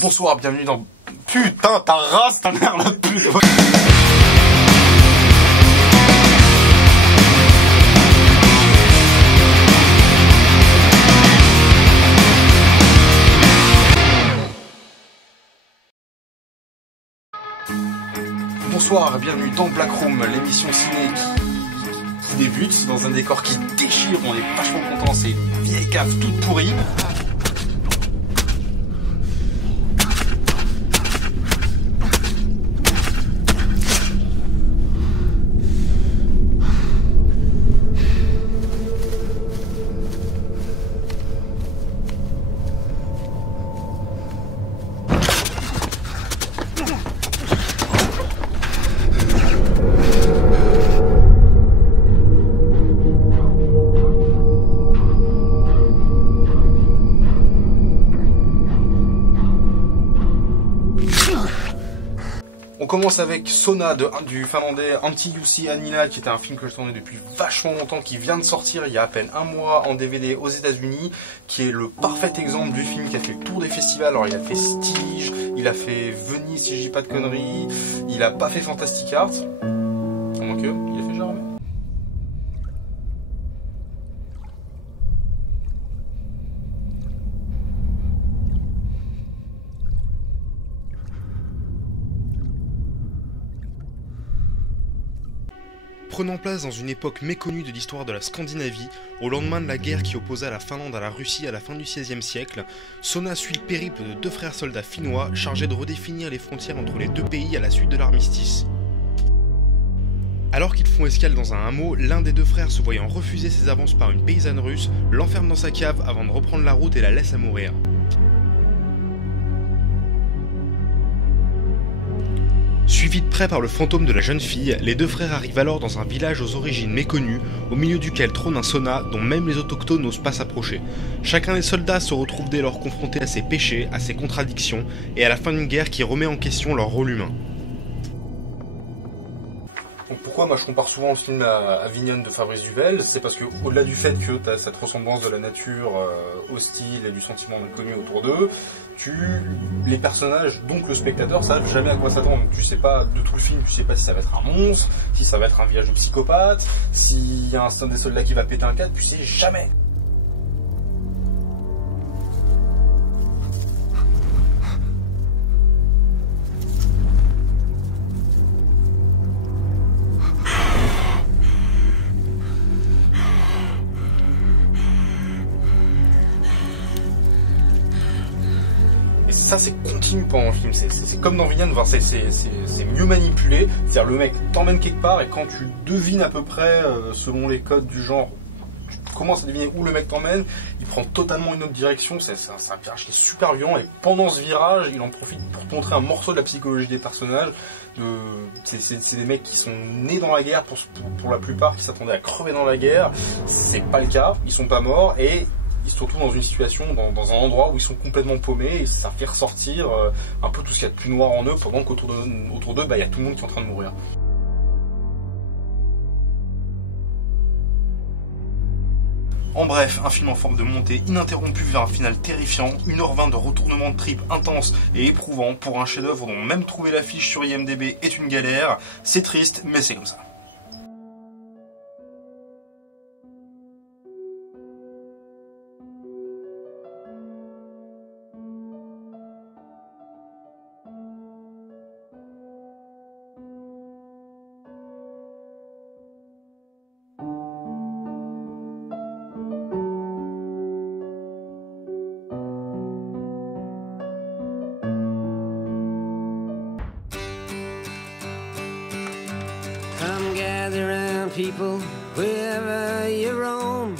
Bonsoir, bienvenue dans... Putain, ta race, ta mère la pute. Bonsoir, bienvenue dans Black Room, l'émission ciné qui débute dans un décor qui déchire, on est vachement contents, c'est une vieille cave toute pourrie. On commence avec Sona du finlandais Antti-Jussi Anila, qui était un film que je tournais depuis vachement longtemps, qui vient de sortir il y a à peine un mois en DVD aux États-Unis, qui est le parfait exemple du film qui a fait le tour des festivals. Alors il a fait Stige, il a fait Venise si je dis pas de conneries, il a pas fait Fantastic Art, donc il a fait Jarmet. Prenant place dans une époque méconnue de l'histoire de la Scandinavie, au lendemain de la guerre qui opposa la Finlande à la Russie à la fin du XVIe siècle, Sona suit le périple de deux frères soldats finnois chargés de redéfinir les frontières entre les deux pays à la suite de l'armistice. Alors qu'ils font escale dans un hameau, l'un des deux frères, se voyant refuser ses avances par une paysanne russe, l'enferme dans sa cave avant de reprendre la route et la laisse à mourir. Suivis de près par le fantôme de la jeune fille, les deux frères arrivent alors dans un village aux origines méconnues, au milieu duquel trône un Sona dont même les autochtones n'osent pas s'approcher. Chacun des soldats se retrouve dès lors confronté à ses péchés, à ses contradictions, et à la fin d'une guerre qui remet en question leur rôle humain. Donc pourquoi moi je compare souvent le film à Vignon de Fabrice Duvel, c'est parce que au-delà du fait que tu as cette ressemblance de la nature hostile et du sentiment d'inconnu autour d'eux, les personnages, donc le spectateur, savent jamais à quoi s'attendre. Tu sais pas de tout le film, tu sais pas si ça va être un monstre, si ça va être un village de psychopathes, s'il y a un des soldats qui va péter un cadre, tu sais jamais. Ça c'est continu pendant le film, c'est comme dans Vignon, c'est mieux manipulé, c'est-à-dire le mec t'emmène quelque part et quand tu devines à peu près, selon les codes du genre, tu commences à deviner où le mec t'emmène, il prend totalement une autre direction, c'est un virage qui est super violent et pendant ce virage, il en profite pour te montrer un morceau de la psychologie des personnages. C'est des mecs qui sont nés dans la guerre pour la plupart, qui s'attendaient à crever dans la guerre, c'est pas le cas, ils sont pas morts et ils se retrouvent dans une situation, dans un endroit où ils sont complètement paumés et ça fait ressortir un peu tout ce qu'il y a de plus noir en eux pendant qu'autour d'eux, il y a tout le monde qui est en train de mourir. En bref, un film en forme de montée ininterrompue vers un final terrifiant, 1h20 de retournement de tripes intense et éprouvant pour un chef-d'œuvre dont même trouver l'affiche sur IMDb est une galère. C'est triste, mais c'est comme ça. Come gather round, people, wherever you roam,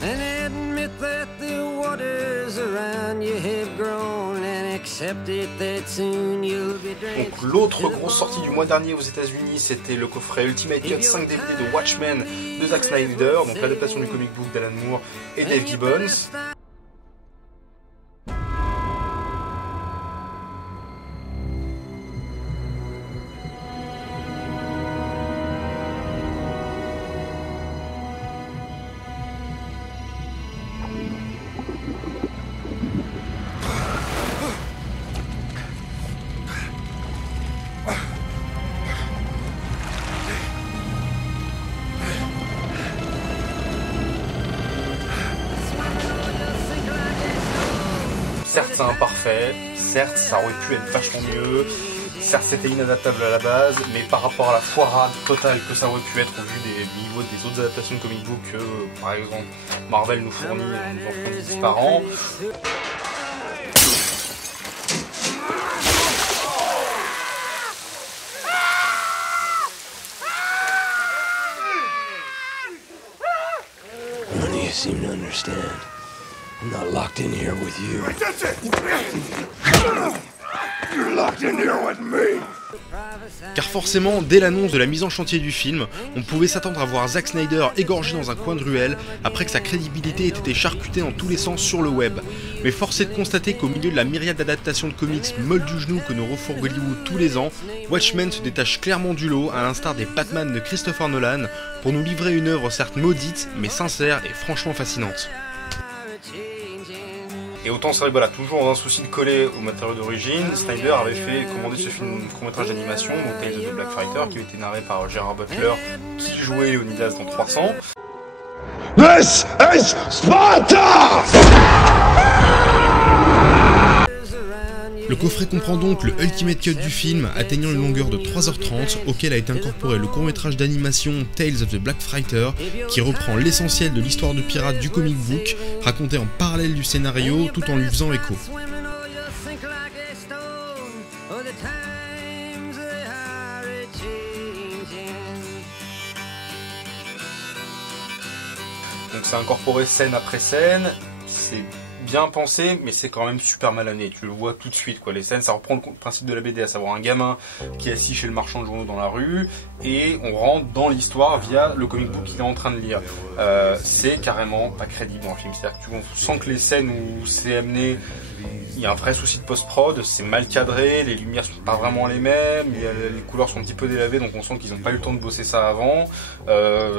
and admit that the waters around you have grown, and accept it that soon you'll be drenched. Donc l'autre grosse sortie du mois dernier aux États-Unis, c'était le coffret Ultimate Cut 5 DVD de Watchmen de Zack Snyder, donc l'adaptation du comic book d'Alan Moore et Dave Gibbons. certes c'est imparfait, certes ça aurait pu être vachement mieux, certes c'était inadaptable à la base, mais par rapport à la foirade totale que ça aurait pu être au vu des niveaux des autres adaptations de comic book que par exemple Marvel nous fournit en 10 par an. You seem to understand. I'm not locked in here with you. You're locked in here with me. Car forcément, dès l'annonce de la mise en chantier du film, on pouvait s'attendre à voir Zack Snyder égorgé dans un coin de ruelle après que sa crédibilité ait été charcutée dans tous les sens sur le web. Mais force est de constater qu'au milieu de la myriade d'adaptations de comics molles du genou que nous refourgue Hollywood tous les ans, Watchmen se détache clairement du lot, à l'instar des Batman de Christopher Nolan, pour nous livrer une œuvre certes maudite, mais sincère et franchement fascinante. Et autant c'est voilà, toujours dans un souci de coller au matériau d'origine, Snyder avait fait commander ce film court-métrage d'animation, donc Tales of the Black Fighter, qui avait été narré par Gerard Butler, qui jouait Leonidas dans 300. This is Sparta! Le coffret comprend donc le Ultimate Cut du film, atteignant une longueur de 3h30, auquel a été incorporé le court-métrage d'animation Tales of the Black Fighter, qui reprend l'essentiel de l'histoire de pirates du comic book, raconté en parallèle du scénario, tout en lui faisant écho. Donc c'est incorporé scène après scène, c'est bien pensé, mais c'est quand même super mal amené. Tu le vois tout de suite, quoi. Les scènes, ça reprend le principe de la BD, à savoir un gamin qui est assis chez le marchand de journaux dans la rue, et on rentre dans l'histoire via le comic book qu'il est en train de lire. C'est carrément pas crédible dans le film. C'est-à-dire que tu sens que les scènes où c'est amené, il y a un vrai souci de post-prod, c'est mal cadré, les lumières sont pas vraiment les mêmes, les couleurs sont un petit peu délavées, donc on sent qu'ils n'ont pas eu le temps de bosser ça avant.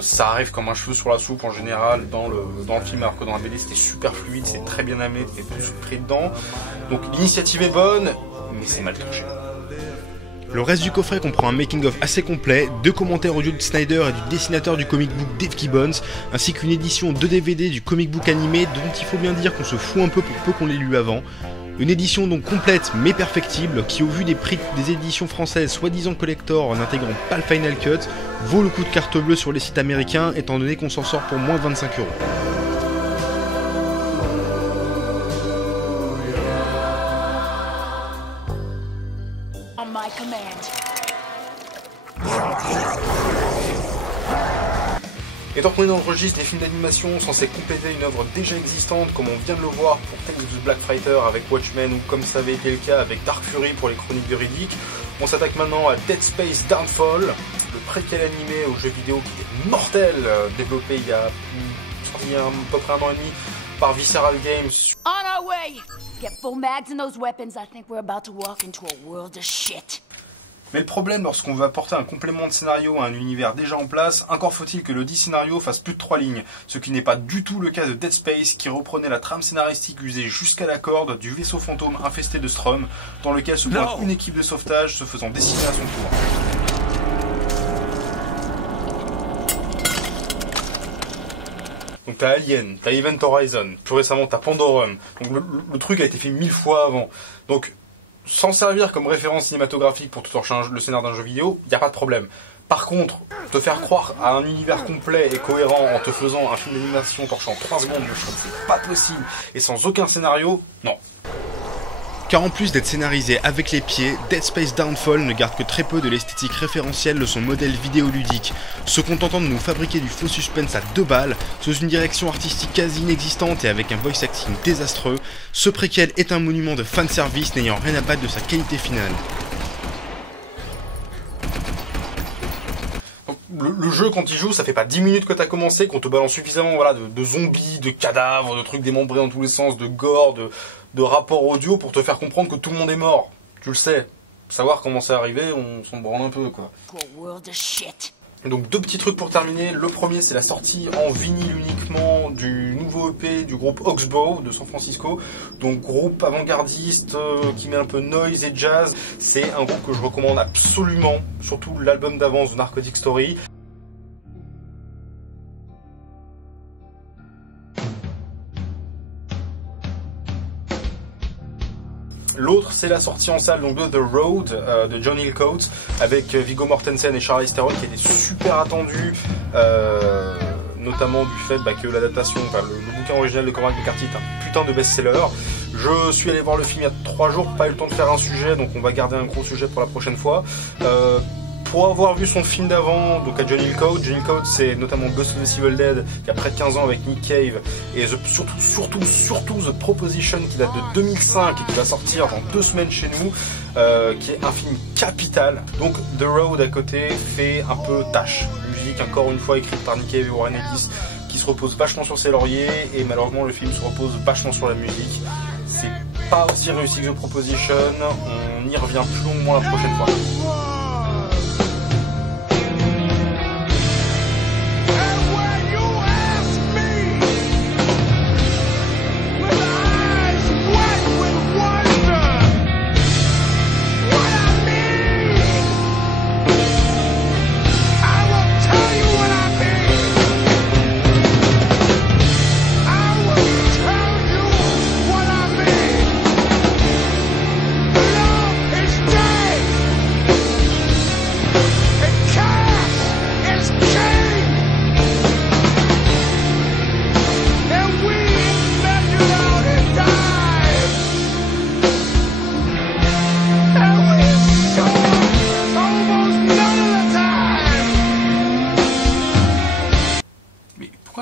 Ça arrive comme un cheveu sur la soupe en général dans le film, alors que dans la BD c'était super fluide, c'est très bien amené, t'es plus pris dedans. Donc l'initiative est bonne, mais c'est mal touché. Le reste du coffret comprend un making-of assez complet, 2 commentaires audio de Snyder et du dessinateur du comic book Dave Gibbons, ainsi qu'une édition 2 DVD du comic book animé dont il faut bien dire qu'on se fout un peu pour peu qu'on l'ait lu avant. Une édition donc complète mais perfectible qui, au vu des prix des éditions françaises soi-disant collector en intégrant pas le Final Cut, vaut le coup de carte bleue sur les sites américains étant donné qu'on s'en sort pour moins de 25 €. Étant qu'on est dans le registre des films d'animation censés compléter une œuvre déjà existante, comme on vient de le voir pour Tales of the Black Fighter avec Watchmen, ou comme ça avait été le cas avec Dark Fury pour les Chroniques de Riddick, on s'attaque maintenant à Dead Space Downfall, le préquel animé au jeu vidéo qui était mortel, développé il y a à peu près 1 an et demi par Visceral Games. On our way! Get full mags in those weapons, I think we're about to walk into a world of shit. Mais le problème, lorsqu'on veut apporter un complément de scénario à un univers déjà en place, encore faut-il que le dit scénario fasse plus de 3 lignes, ce qui n'est pas du tout le cas de Dead Space, qui reprenait la trame scénaristique usée jusqu'à la corde du vaisseau fantôme infesté de Strom, dans lequel se pointe une équipe de sauvetage se faisant décimer à son tour. Donc t'as Alien, t'as Event Horizon, plus récemment t'as Pandorum, donc le truc a été fait 1000 fois avant, donc s'en servir comme référence cinématographique pour tout torcher le scénar d'un jeu vidéo, il n'y a pas de problème. Par contre, te faire croire à un univers complet et cohérent en te faisant un film d'animation torchant 3 secondes, je trouve que c'est pas possible, et sans aucun scénario, non. Car en plus d'être scénarisé avec les pieds, Dead Space Downfall ne garde que très peu de l'esthétique référentielle de son modèle vidéoludique, se contentant de nous fabriquer du faux suspense à 2 balles, sous une direction artistique quasi inexistante et avec un voice acting désastreux. Ce préquel est un monument de fanservice n'ayant rien à battre de sa qualité finale. Le jeu, quand il joue, ça fait pas 10 minutes que t'as commencé, qu'on te balance suffisamment de zombies, de cadavres, de trucs démembrés dans tous les sens, de gore, de rapports audio pour te faire comprendre que tout le monde est mort. Tu le sais. Savoir comment c'est arrivé, on s'en branle un peu, quoi. Donc 2 petits trucs pour terminer. Le premier, c'est la sortie en vinyle uniquement du nouveau EP du groupe Oxbow de San Francisco. Donc groupe avant-gardiste qui met un peu noise et jazz. C'est un groupe que je recommande absolument, surtout l'album d'avance de Narcotic Story. L'autre, c'est la sortie en salle donc de The Road de John Hillcoat avec Viggo Mortensen et Charlize Theron, qui était super attendu, notamment du fait que l'adaptation, le bouquin original de Cormac McCarthy est un putain de best-seller. Je suis allé voir le film il y a 3 jours, pas eu le temps de faire un sujet, donc on va garder un gros sujet pour la prochaine fois. Pour avoir vu son film d'avant, donc à John Hillcoat, c'est notamment Ghost of the Evil Dead, qui a près de 15 ans avec Nick Cave, et surtout The Proposition, qui date de 2005 et qui va sortir dans 2 semaines chez nous, qui est un film capital. Donc The Road à côté fait un peu tâche. Musique encore une fois écrite par Nick Cave et Warren Ellis, qui se repose vachement sur ses lauriers, et malheureusement le film se repose vachement sur la musique. C'est pas aussi réussi que The Proposition, on y revient plus longuement la prochaine fois.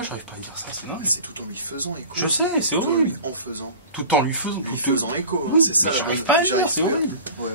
J'arrive pas à dire ça, c'est dingue. C'est tout en lui faisant écho. Je sais, c'est horrible. En faisant. Tout en lui faisant, Faisant écho. Oui, c'est ça. mais j'arrive pas à le dire, c'est horrible. Ouais.